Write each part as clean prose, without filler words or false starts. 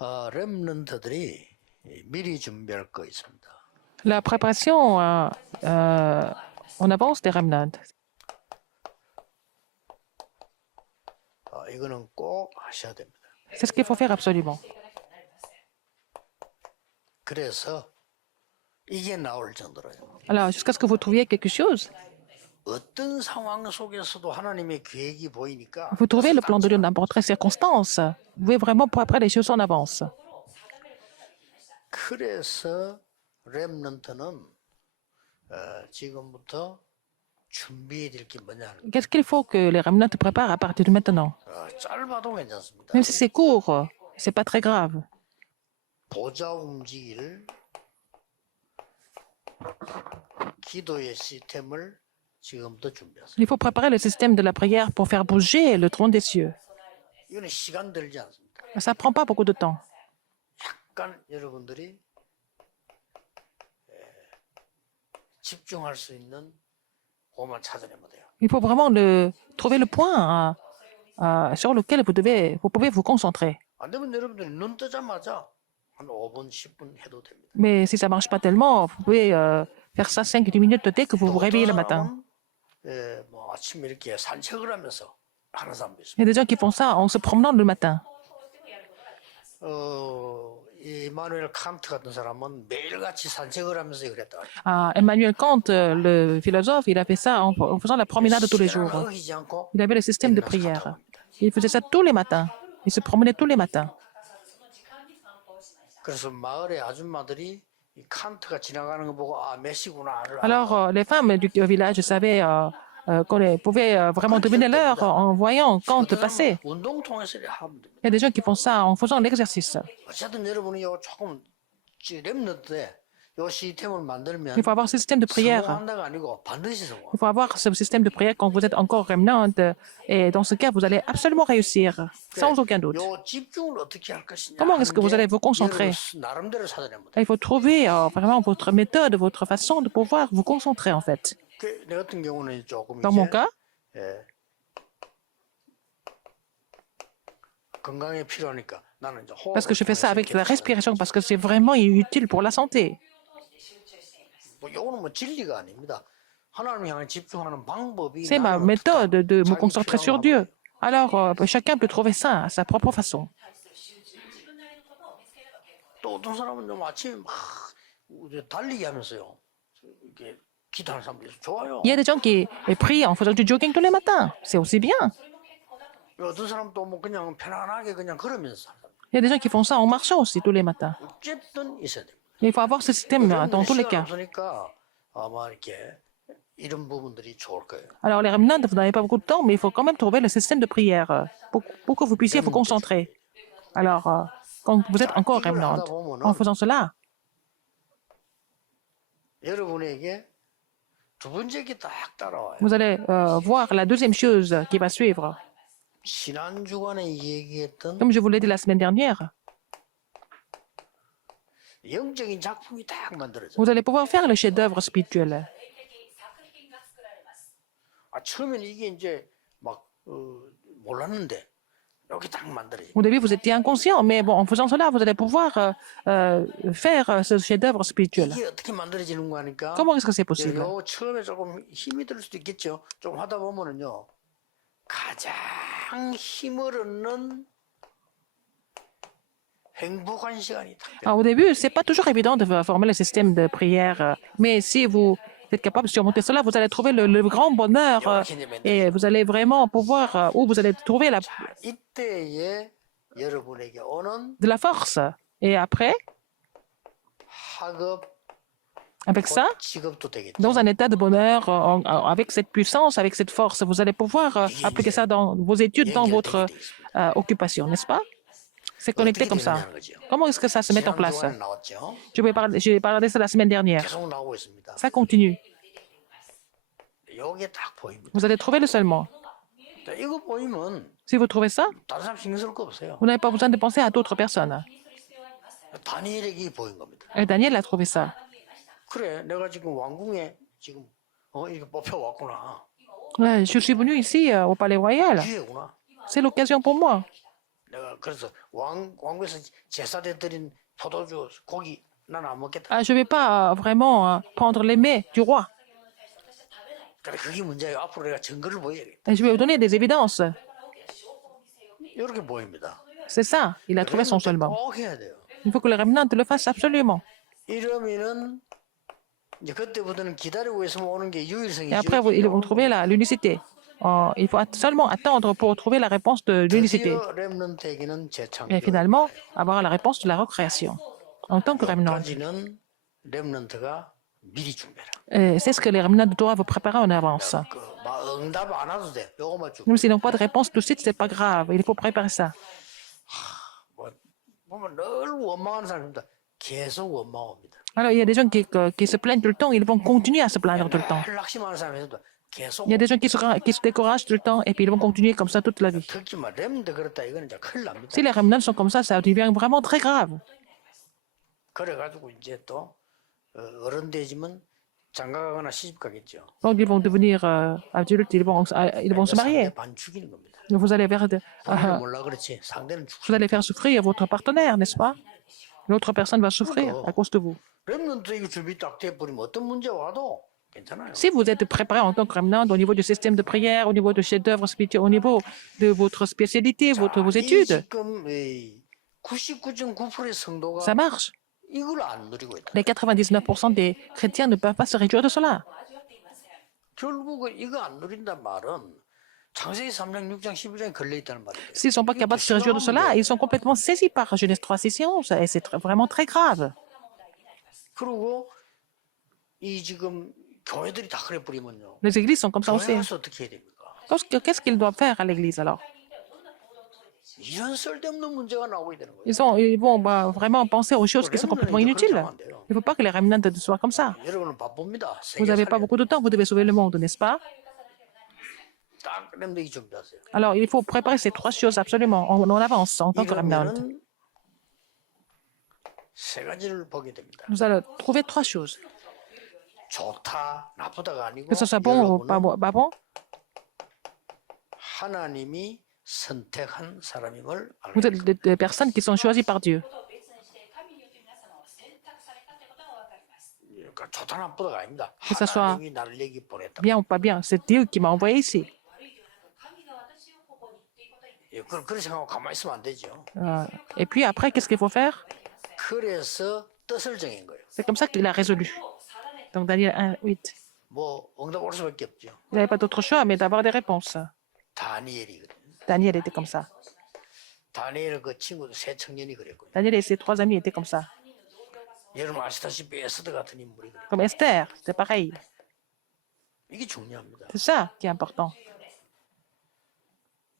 렘넌트들이 미리 준비할 거 있습니다. La préparation en avance des remnants. 이거는 꼭 하셔야 됩니다. C'est ce qu'il faut faire absolument. 그래서 이게 나올 정도로요. Alors, jusqu'à ce que vous trouviez quelque chose, 어떤 상황 속에서도 하나님의 계획이 보이니까 vous trouvez le plan de Dieu dans n'importe quelle circonstance. Vous pouvez vraiment préparer les choses en avance. 그래서 렘넌트는 지금부터 준비해야 될 게 뭐냐 하는 Qu'est-ce qu'il faut que les remnants te préparent à partir de maintenant? 짧아도 괜찮습니다. Même si c'est court, c'est pas très grave. 보좌 움직일 기도의 시스템을 지금부터 준비하세요. Il faut préparer le système de la prière pour faire bouger le trône des cieux. 이거는 시간 들지 않습니다. Ça prend pas beaucoup de temps. 약간 여러분들이 집중할 수 있는 것만 찾아내면 돼요. Il faut vraiment trouver le point sur lequel vous pouvez vous concentrer. 안 되면 여러분들이 눈 뜨자마자 한 5분, 10분 해도 됩니다. Mais si ça marche pas tellement, vous pouvez faire ça 5-10 minutes dès que vous vous réveillez le matin. 뭐 아침에 이렇게 산책을 하면서 하는 사람도 Il y 있습니다. a des gens qui font ça en se promenant le matin. 이마누엘 칸트 같은 사람은 매일같이 산책을 하면서 그랬다. Emmanuel Kant, le philosophe, il a fait ça en faisant la promenade tous les jours. 시간을 어기지 않고 Il avait le système de prière. Il faisait ça tous les matins. Il se promenait tous les matins. 그래서 마을의 아줌마들이 이 칸트가 지나가는 거 보고 몇 시구나를 Alors, les femmes du village savaient qu'on pouvait vraiment deviner l'heure en voyant Kant passer. 운동 통해서 하면 됩니다. Il y a des gens qui font ça en faisant l'exercice. 어쨌든 여러분이 요 조금 렘넌트에 요 시스템을 만들면 Il faut avoir ce système de prière. 성공한다가 아니고 반드시 성공. Il faut avoir ce système de prière quand vous êtes encore remnant. Et dans ce cas, vous allez absolument réussir, sans aucun doute. 요 집중을 어떻게 할 것이냐. Comment est-ce que vous allez vous concentrer? 나름대로 찾아내면 돼. Il faut trouver vraiment votre méthode, votre façon de pouvoir vous concentrer, en fait. 내 같은 경우는 조금 Dans mon cas, 건강에 필요하니까 나는 이제 호흡을 parce que je fais ça avec la 통해서 respiration, parce que c'est vraiment utile pour la santé. 뭐 요거는 뭐 진리가 아닙니다. 하나님 향해 집중하는 방법이 C'est ma 나는 méthode de me 자기 concentrer sur 필요한 Dieu. Alors, chacun peut trouver ça à sa propre façon. 또 어떤 사람은 좀 아침에 막 달리기 하면서요. 이렇게 기도하는 사람도 있어요. 좋아요. Il y a des gens qui prient en faisant du jogging tous les matins. C'est aussi bien. 어떤 사람도 뭐 그냥 편안하게 그냥 걸으면서 하는 사람. Il y a des gens qui font ça en marchant aussi tous les matins. 어쨌든 있어야 됩니다. Il faut avoir ce système dans tous les 시간 cas. 없으니까 아마 이렇게 이런 부분들이 좋을 거예요. Alors, les remnants, vous n'avez pas beaucoup de temps, mais il faut quand même trouver le système de prière pour que vous puissiez vous concentrer. Alors, quand vous êtes encore remnant, en faisant cela, 여러분에게 두 번째 게 딱 따라와요. vous allez voir la deuxième chose qui va suivre. 지난 주간에 얘기했던 Comme je vous l'ai dit la semaine dernière, 영적인 작품이 딱 만들어져. vous allez pouvoir faire le chef-d'œuvre spirituel. 처음에는 이게 이제 막 몰랐는데 이렇게 딱 만들어져. Au début, vous étiez inconscient, mais bon, en faisant cela, vous allez pouvoir faire ce chef-d'œuvre spirituel. 이게 어떻게 만들어지는 거 하니까 Comment est-ce que c'est possible? 요 처음에 조금 힘이 들 수도 있겠죠. 좀 하다 보면은요 가장 힘을 얻는 행복한 시간이 딱 돼요. Alors, au début, c'est pas toujours évident de former le système de prière, mais si vous êtes capable de surmonter cela, vous allez trouver le grand bonheur et vous allez vraiment pouvoir, où vous allez trouver 이때에 여러분에게 오는 de la force. Et après, 학업, avec ça, 직업도 되겠죠. dans un état de bonheur, avec cette puissance, avec cette force, vous allez pouvoir appliquer ça dans vos études, dans votre occupation, n'est-ce pas? C'est connecté comme ça. Comment est-ce que ça se met en place? 지난 주간에 나왔죠. J'ai parlé de ça la semaine dernière. 계속 나오고 있습니다. Ça continue. 요게 딱 보입니다. Vous allez trouver le seulement. 이거 보이면 Si vous trouvez ça, 다른 사람 신경 쓸 거 없어요. vous n'avez pas besoin de penser à d'autres personnes. 다니엘에게 보인 겁니다. Et Daniel a trouvé ça. 그래, 내가 지금 왕궁에 지금 이렇게 뽑혀 왔구나. Ouais, je suis venu ici au Palais Royal. 기회구나. C'est l'occasion pour moi. 내가 그래서 왕궁에서 제사대 드린 포도주 고기 난 안 먹겠다. Ah, je ne vais pas vraiment prendre les mets du roi. 그래 그게 문제예요. 앞으로 내가 증거를 보여야겠다. Et je vais vous donner des évidences. 이렇게 보입니다. C'est ça, il a trouvé son seulement. 꼭 해야 돼요. Il faut que le remnant le fasse absolument. 이러면은 이제 그때부터는 기다리고 있으면 오는 게 Et 유일성이죠. après, ils vont trouver l'unicité. Il faut seulement attendre pour trouver la réponse de l'unicité. 드디어 렘넌트에게는 재창조. Et finalement, avoir la réponse de la recréation. En tant que remnant. 여기까지는 렘넌트가 미리 준비해라. Et c'est ce que les remnants doivent préparer en avance. 막 응답 안 와도 돼. 요거만 쭉. Même s'ils n'ont pas de réponse tout de suite, c'est pas grave. Il faut préparer ça. 뭐, 보면 늘 원망하는 사람입니다. 계속 원망합니다. Alors, il y a des gens qui se plaignent tout le temps, ils vont continuer à se plaindre tout le temps. 늘 낙심하는 사람입니다. 계속. Il y a des gens qui se découragent tout le temps et puis ils vont continuer comme ça toute la vie. 특히 막 렘넌트 그렇다 이거는 이제 큰일 납니다. Si les remnants sont comme ça devient vraiment très grave. 그래가지고 이제 또 어른 되지면 장가가거나 시집 가겠죠. Donc, ils vont devenir adultes, ils vont se marier. 상대 반 죽이는 겁니다. Vous allez 본인은 몰라 그렇지. 상대는 죽. vous allez faire souffrir votre partenaire, n'est-ce pas? L'autre personne va souffrir à cause de vous. 렘넌트 이거 준비 딱 돼버리면 어떤 문제 와도 괜찮아요. Si vous êtes préparé en tant que remnant au niveau du système de prière, au niveau de chef-d'œuvre spirituel, au niveau de votre spécialité, vos 이 études, 지금 99.9%의 성도가 ça marche. 이걸 안 누리고 있다. Les 99% des chrétiens ne peuvent pas se réjouir de cela. 결국은 이거 안 누린단 말은 창세기 3장, 6장, 11장에 걸려 있다는 말이에요. S'ils ne sont pas capables de se réjouir de cela, ils sont complètement saisis par Genèse 3, 6 et 11. Et c'est vraiment très grave. 그리고 이 지금 교회들이 다 그래 버리면요. Les églises sont comme ça aussi. 교회 가서 어떻게 해야 됩니까? Qu'est-ce qu'ils doivent faire à l'église alors? 이런 쓸데없는 문제가 나오게 되는 거예요. Ils vont vraiment penser aux choses qui sont complètement inutiles. Il ne faut pas que les remnants soient comme ça. 여러분은 바쁩니다. Vous 세계 n'avez pas 살려야 beaucoup de temps, vous devez sauver le monde, n'est-ce pas? 딱 렘되기 준비하세요. Alors, il faut préparer ces trois choses absolument en avance en tant que remnant. 이러면은 세 가지를 보게 됩니다. Nous allons trouver trois choses. 좋다, 나쁘다가 아니고 Que ce soit bon ou 여러분은 pas bon, 하나님이 선택한 사람임을 알고 vous êtes des personnes qui sont choisies par Dieu. 그러니까 좋다 나쁘다가 아닙니다. Que ça soit 하나님이 나를 여기 보냈다. bien ou pas bien, c'est Dieu qui m'a envoyé ici. 예, 그렇게 생각하고 가만히 있으면 안 되죠. Et puis après, qu'est-ce qu'il faut faire? 그래서 뜻을 정한 거예요. C'est comme ça qu'il a résolu. Donc Daniel 1, 8. 뭐 응답 올 수밖에 없죠. Il n'avait pas d'autre choix mais d'avoir des réponses. 다니엘이 그래. Daniel était comme ça. 다니엘 그 친구도 세 청년이 그랬고요. Daniel et ses trois amis étaient comme ça. 여러분 아시다시피 에스더 같은 인물이 그래. Comme Esther, c'est pareil. 이게 중요합니다. C'est ça qui est important.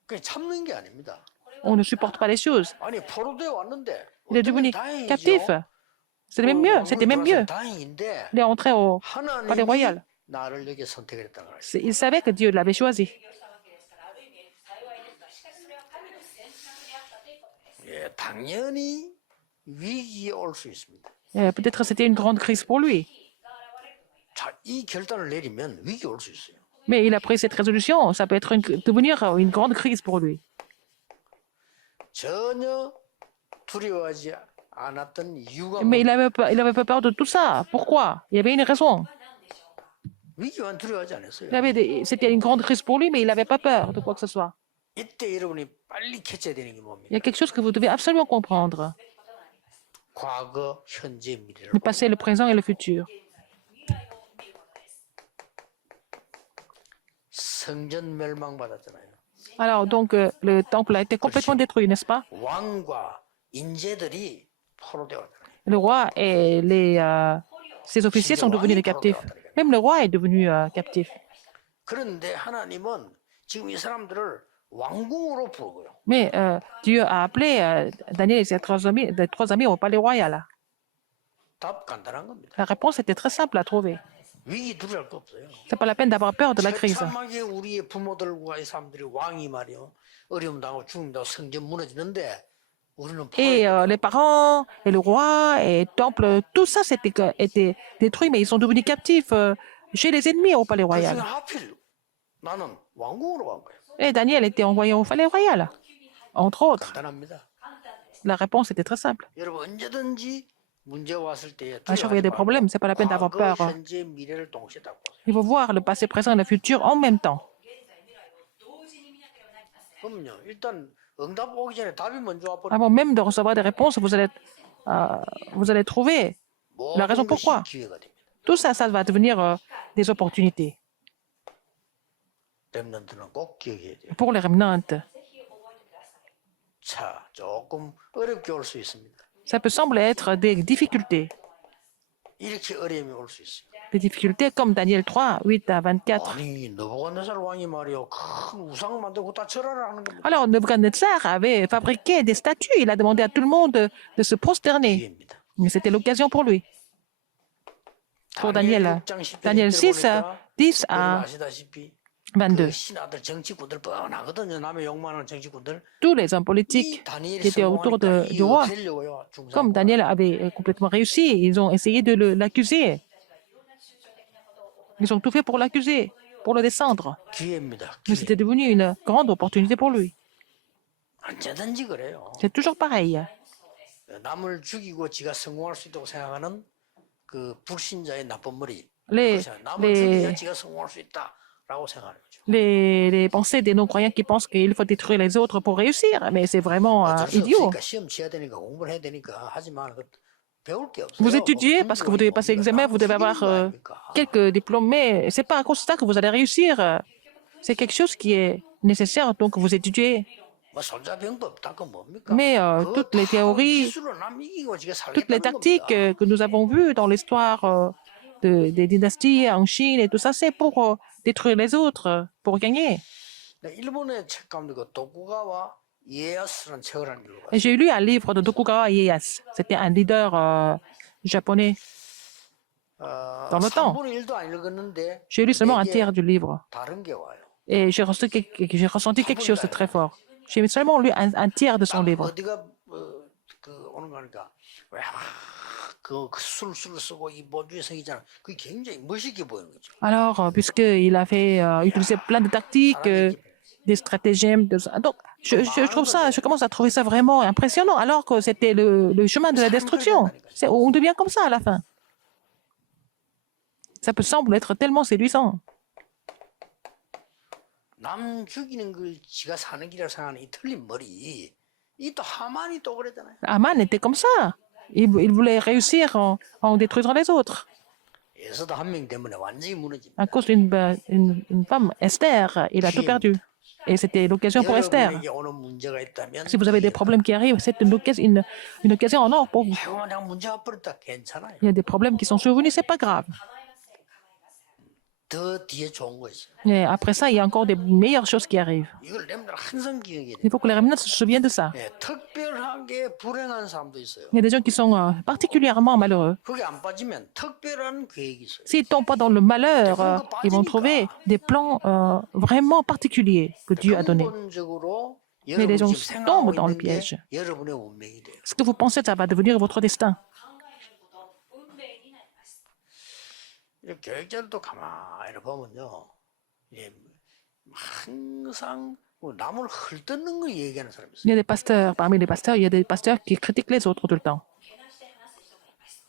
그냥 참는 게 아닙니다. On ne supporte pas les choses. 아니 포로되어 왔는데 Il est devenu captif. C'était même mieux. C'était même mieux. 다행인데 Il est entré au palais royal. 나를 여기 선택했다는 거예요. Il savait que Dieu l'avait choisi. 예, 당연히 위기에 올 수 있습니다. Peut-être c'était une grande crise pour lui. 자, 이 결단을 내리면 위기 올 수 있어요. Mais il a pris cette résolution. Ça peut devenir une grande crise pour lui. 전혀 두려워하지 않았던 이유가 Mais il avait pas peur de tout ça. Pourquoi? Il y avait une raison. 위기만 두려워하지 않았어요. C'était une grande crise pour lui, mais il n'avait pas peur de quoi que ce soit. 이때 여러분이 빨리 캐쳐야 되는 게 Il y 뭡니까? a quelque chose que vous devez absolument comprendre. 과거, 현재, 미래를. Le passé, le présent et le futur. 성전 멸망받았잖아요. Alors, donc, le temple a été complètement détruit, n'est-ce pas? 왕과 인재들이 포로되어 왔잖아요. Le roi et ses officiers sont devenus des captifs. Même le roi est devenu captif. 그런데 하나님은 지금 이 사람들을 왕궁으로 부르고요. Mais Dieu a appelé Daniel et ses trois amis au palais royal. 답 간단한 겁니다. La réponse était très simple à trouver. 위기 두려울 거 없어요. C'est pas la peine d'avoir peur de la crise. 처참하게 우리의 부모들과 이 사람들이 왕이 말이요. 어려움 당하고 죽음 당하고 성전 무너지는데 우리는 Et les parents, et le roi, et le temple, tout ça était détruit, mais ils sont devenus captifs chez les ennemis au palais 그중에 royal. 하필 나는 왕궁으로 간 거예요. Et Daniel était envoyé au palais royal. entre autres. 간단합니다. La réponse était très simple. 여러분 언제든지 문제 왔을 때 À chaque fois qu'il y a des problèmes, c'est pas la peine d'avoir 과거, peur. 현재, 미래를 동시에 다 보세요. Il faut voir le passé, présent et le futur en même temps. 그럼요. 일단 응답 오기 전에 답이 먼저 와버려. Avant même de recevoir des réponses, vous allez trouver la raison 모든 것이 pourquoi. 기회가 됩니다. Tout ça, ça va devenir des opportunités. 렘넌트는 꼭 기억해야 돼요. Pour les remnants, 자, 조금 어렵게 올 수 있습니다. ça peut sembler être des difficultés. 이렇게 어려움이 올 수 있어요. Des difficultés comme Daniel 3, 8 à 24. 아니, 느부갓네살 왕이 말이요, 큰 우상 만들고 다 절하라 하는 겁니다. Alors, Nebuchadnezzar avait fabriqué des statues. Il a demandé à tout le monde de se prosterner. 기회입니다. Mais c'était l'occasion pour lui. Pour Daniel. 6장 10절 Daniel 6, 10 à 아시다시피 22. 그 신하들 정치꾼들 뻔하거든요. 남의 욕망하는 정치꾼들. Tous les hommes 이 politiques 다니엘이 qui étaient autour 성공하니까 du roi, 되려고요. comme Daniel avait complètement réussi, ils ont essayé de l'accuser. Ils ont tout fait pour l'accuser, pour le descendre. 기회입니다. Mais 기회. c'était devenu une grande opportunité pour lui. 언제든지 그래요. C'est toujours pareil. 남을 죽이고 지가 성공할 수 있다고 생각하는 그 불신자의 나쁜 머리. Les, 남을 죽이면 les, 지가 성공할 수 있다라고 생각하는 거죠. les pensées des non-croyants qui pensent qu'il faut détruire les autres pour réussir. Mais c'est vraiment 어쩔 수 idiot. 없으니까 시험 치야 되니까 공부를 해야 되니까 하지만 그 배울 게 없어요. Vous étudiez parce que vous devez passer l'examen, vous devez avoir quelques diplômes, mais c'est pas à cause de ça que vous allez réussir. C'est quelque chose qui est nécessaire, donc vous étudiez. 뭐 손자병법 다 그건 뭡니까? Mais 그거 toutes les 다 théories, 기술로 남 이기고 지가 toutes les 살겠다는 tactiques 겁니다. que nous avons vues dans l'histoire des dynasties en Chine et tout ça, c'est pour détruire les autres, pour gagner. 네, 일본의 책 가운데 그 도쿠가와 이에야스라는 책을 한 읽어봤어요. Et j'ai lu un livre de Tokugawa Ieyasu. C'était un leader japonais. Dans le temps. 3분의 1도 안 읽었는데 J'ai lu seulement un 내게 tiers du livre. 다른 게 와요. Et j'ai ressenti quelque chose de très fort. J'ai seulement lu un tiers de son 딱 livre. 어디가 그 오는 거니까 그 술을 쓰고 이 모주의 성이잖아. 그게 굉장히 멋있게 보이는 거죠. Alors, puisqu'il avait utilisé plein de tactiques, des stratagèmes, donc je trouve ça, je commence à trouver ça vraiment impressionnant, alors que c'était le chemin de la destruction. On devient comme ça à la fin. Ça peut sembler être tellement séduisant. 남 죽이는 걸 지가 사는 길이라고 생각하는 이 틀린 머리. 이 또 하만이 또 그랬잖아요. Aman était comme ça. Il voulait réussir en détruisant les autres. 에서도 한 명 때문에 완전히 무너집니다. À cause d'une femme, Esther, il a tout perdu. Et c'était l'occasion pour Esther. 여러분에게 오는 문제가 있다면 Si vous avez des problèmes qui arrivent, c'est une occasion en or pour vous. 아이고 내가 문제 와버렸다 괜찮아요. Il y a des problèmes qui sont survenus, c'est pas grave. 더 뒤에 좋은 거 있어요. Et après ça, il y a encore des meilleures choses qui arrivent. 이걸 렘들 항상 기억해야 돼요. Il faut que les remnants se souviennent de ça. 예, 특별하게 불행한 사람도 있어요. Il y a des gens qui sont particulièrement malheureux. 거기 안 빠지면 특별한 계획이 있어요. S'ils ne tombent pas dans le malheur, ils vont trouver des plans vraiment particuliers que Dieu a donnés. 근본적으로 Mais les gens 여러분이 지금 tombent 생각하고 dans le 있는 게 piège. 여러분의 운명이 돼요. Ce que vous pensez, ça va devenir votre destin. 이렇게 교육자들도 가만히 보면요, 예, 항상 뭐 남을 헐뜯는 거 얘기하는 사람이 Il y 있어요. a des pasteurs, parmi les pasteurs, il y a des pasteurs qui critiquent les autres tout le temps.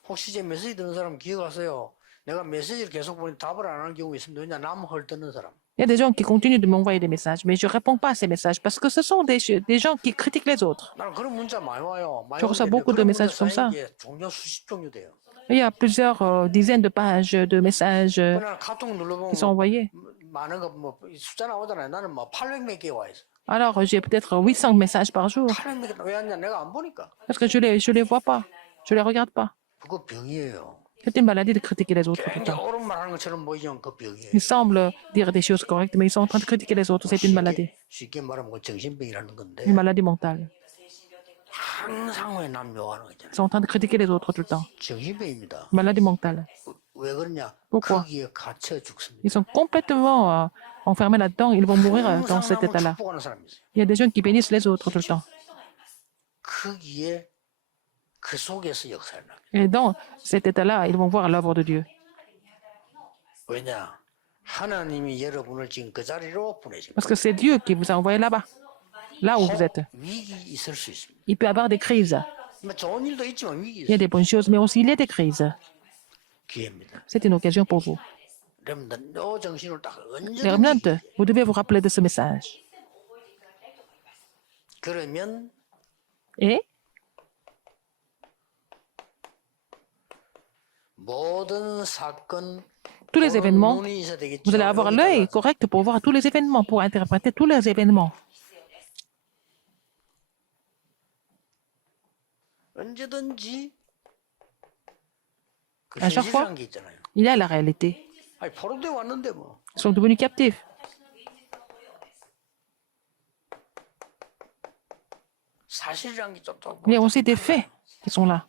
혹시 제 메시지 듣는 사람 기억하세요? 내가 메시지를 계속 보니 답을 안 하는 경우 있습니다. 왜냐, 남 헐뜯는 사람. Il y a des gens qui continuent de m'envoyer des messages, mais je ne réponds pas à ces messages parce que ce sont des gens qui critiquent les autres. 나는 그런 문자 많이 와요. 많이 Je reçois 오는데 beaucoup de 그런 문자 messages comme ça. 쌓인 게 종류 수십 종류 돼요. Il y a plusieurs dizaines de pages de messages 그날 카톡 눌러보면 qui sont envoyés. 많은 거 뭐 숫자 나오잖아요. 나는 뭐 800 몇 개 와 있어. Alors, j'ai peut-être 800 messages par jour 800 몇 개 왜 왔냐? 내가 안 보니까. parce que je les vois pas, je les regarde pas. 그거 병이에요. C'est une maladie de critiquer les autres tout le 굉장히 temps. 옳은 말 하는 것처럼 보이지만 그 병이에요. Ils semblent dire des choses correctes, mais ils sont en train de critiquer les autres. C'est une maladie, 쉽게 말하면 그 정신병이라는 건데 une maladie mentale. 항상 왜 남 욕하는 거 있잖아요. Ils sont en train de critiquer les autres tout le temps. 정신병입니다. Maladie mentale. 왜 그러냐? Pourquoi? 거기에 갇혀 죽습니다. Ils sont complètement enfermés là-dedans. Ils vont mourir dans 항상 cet 남을 état-là. 축복하는 사람이 있어요. Il y a des gens qui bénissent les autres tout le temps. 거기에 그 속에서 역사를 나게. Et dans cet état-là, ils vont voir l'œuvre de Dieu. 왜냐? 하나님이 여러분을 지금 그 자리로 보내신 거예요. Parce que c'est Dieu qui vous a envoyé là-bas. là où vous êtes. 위기 있을 수 있습니다. Il peut y avoir des crises. 뭐 좋은 일도 있지만 위기 Il y a des bonnes choses, mais aussi il y a des crises. 기회입니다. C'est une occasion pour vous. 여러분들 요 정신을 딱 Les 언제든지 remnants, vous devez vous rappeler de ce message. 그러면 Et 모든 사건 tous les événements, 눈이 있어야 되겠죠. vous allez avoir l'œil correct pour voir tous les événements, pour interpréter tous les événements. 언제든지 그 À chaque fois, 현실이라는 게 있잖아요. il y a la réalité. 아니 포로돼 왔는데 뭐 Ils sont devenus captifs. 사실이라는 게 쫓아오고 Il y a aussi des faits qui sont là.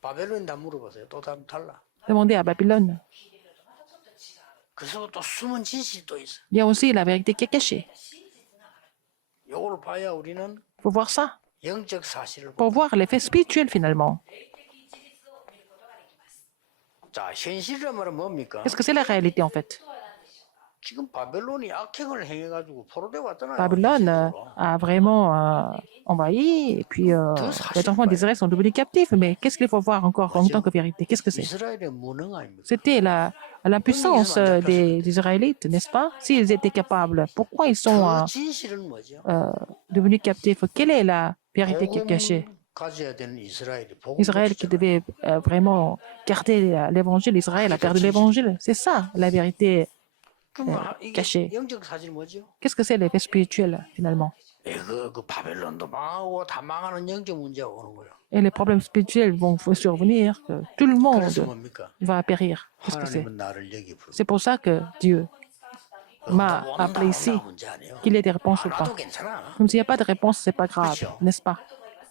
바벨론에 다 물어보세요. 또 달라. Demandez à Babylone. 그래서 또 숨은 진실이 또 있어. Il y a aussi la vérité qui est cachée. 요걸 봐야 우리는 Il faut voir ça 영적 사실을 pour voir l'effet spirituel finalement. 자, 현실이란 말은 뭡니까? Qu'est-ce que c'est la réalité en fait? 지금 바벨론이 악행을 행해가지고 포로돼 왔잖아요. Babylone a vraiment envahi et puis les enfants d'Israël sont devenus captifs. Mais qu'est-ce qu'il faut voir encore en tant que vérité? Qu'est-ce que c'est? 이스라엘의 무능 아닙니까? C'était la puissance des Israélites, n'est-ce pas? S'ils étaient capables, pourquoi ils sont 그 진실은 뭐죠? devenus captifs? Quelle est la vérité qui est cachée? 가져야 되는 이스라엘이 복음 Israël qui devait vraiment garder l'évangile, Israël a perdu l'évangile. C'est ça la vérité 이게 cachée. 영적 사실 뭐죠? Qu'est-ce que c'est l'effet spirituel finalement? 그 바벨론도 망하고 다 망하는 영적 문제가 오는 거예요. Et les problèmes spirituels vont survenir, que tout le monde 그래서 뭡니까? va périr. Qu'est-ce que c'est? 하나님은 나를 여기 부르고 C'est pour ça que Dieu m'a appelé ici, 문제 아니에요. qu'il ait des réponses ou pas. 안 와도 괜찮아. Comme s'il n'y a pas de réponse, c'est pas grave, n'est-ce pas?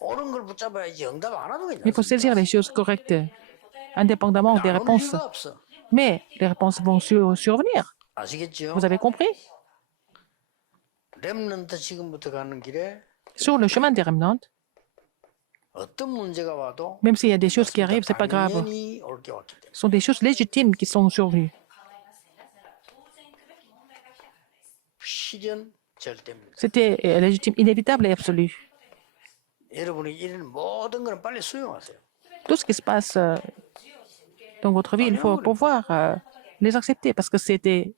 옳은 걸 붙잡아야지 응답 안 와도 Il faut 괜찮아. saisir les choses correctes, indépendamment des 안 오는 réponses. 이유가 없어. Mais les réponses vont survenir. 아시겠죠? Vous avez compris? 렘넌트 지금부터 가는 길에 Sur le chemin des remnants, 어떤 문제가 와도 même s'il y a des choses qui arrivent, c'est pas grave. 당연히 올게 왔기 때문에 Ce sont des choses légitimes qui sont survenues. 실현 절대입니다. C'était légitime, inévitable et absolu. 여러분이 이런 모든 걸 빨리 수용하세요. Tout ce qui se passe dans votre vie, il faut pouvoir les accepter parce que c'était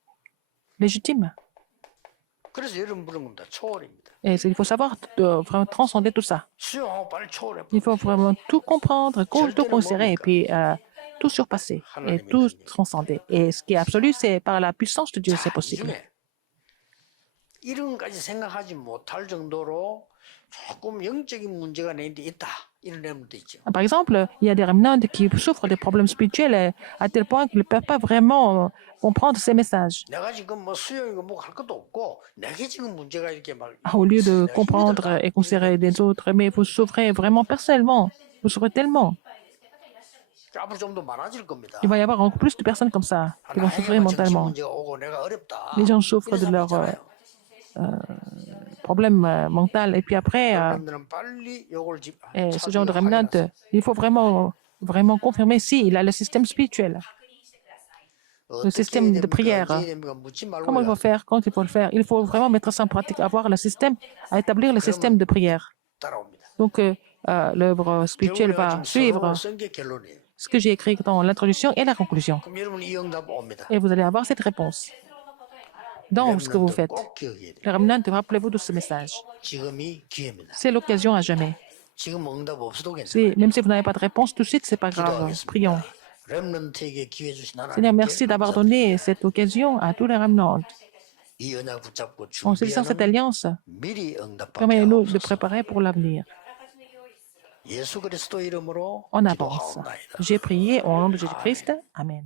légitime. 그래서 여러분 부른 겁니다. 초월입니다. Et il faut savoir vraiment transcender tout ça. 수용하고 빨리 초월해. Il faut vraiment tout comprendre, tout considérer et puis tout surpasser et tout transcender. Et ce qui est absolu, c'est par la puissance de Dieu, c'est possible. 중에 이런까지 생각하지 못할 정도로 조금 영적인 문제가 내인데 있다. 이런 내용도 있죠. Par exemple, il y a des remnants qui souffrent des problèmes spirituels à tel point qu'ils ne peuvent pas vraiment comprendre ces messages. 내가 지금 뭐 수용이고 뭐 할 것도 없고 내게 지금 문제가 이렇게 막 Au lieu de comprendre et considérer les autres, mais vous souffrez vraiment personnellement. Vous souffrez tellement. 앞으로 좀 더 많아질 겁니다. Il va y avoir encore plus de personnes comme ça qui vont souffrir 나에게만 정신 mentalement. 문제가 오고 내가 어렵다. Les gens souffrent 이런 de leur 사람 있잖아요. problème mental et puis après, 여러분들은 빨리 요걸 ce genre de remnant, il faut vraiment confirmer s'il a le système spirituel, le système de prière. Comment il faut faire, quand il faut le faire. Il faut vraiment mettre ça en pratique, avoir le système, à établir le système de prière. Donc, l'œuvre spirituelle va suivre ce que j'ai écrit dans l'introduction et la conclusion. Et vous allez avoir cette réponse dans ce que vous faites. Les remnants, rappelez-vous de ce message. C'est l'occasion à jamais. Même si vous n'avez pas de réponse tout de suite, c'est pas grave. Prions. Seigneur, merci d'avoir donné cette occasion à tous les remnants. En saisissant cette alliance, permettez-nous de préparer pour l'avenir. En avance. J'ai prié au nom de Jésus-Christ. Amen.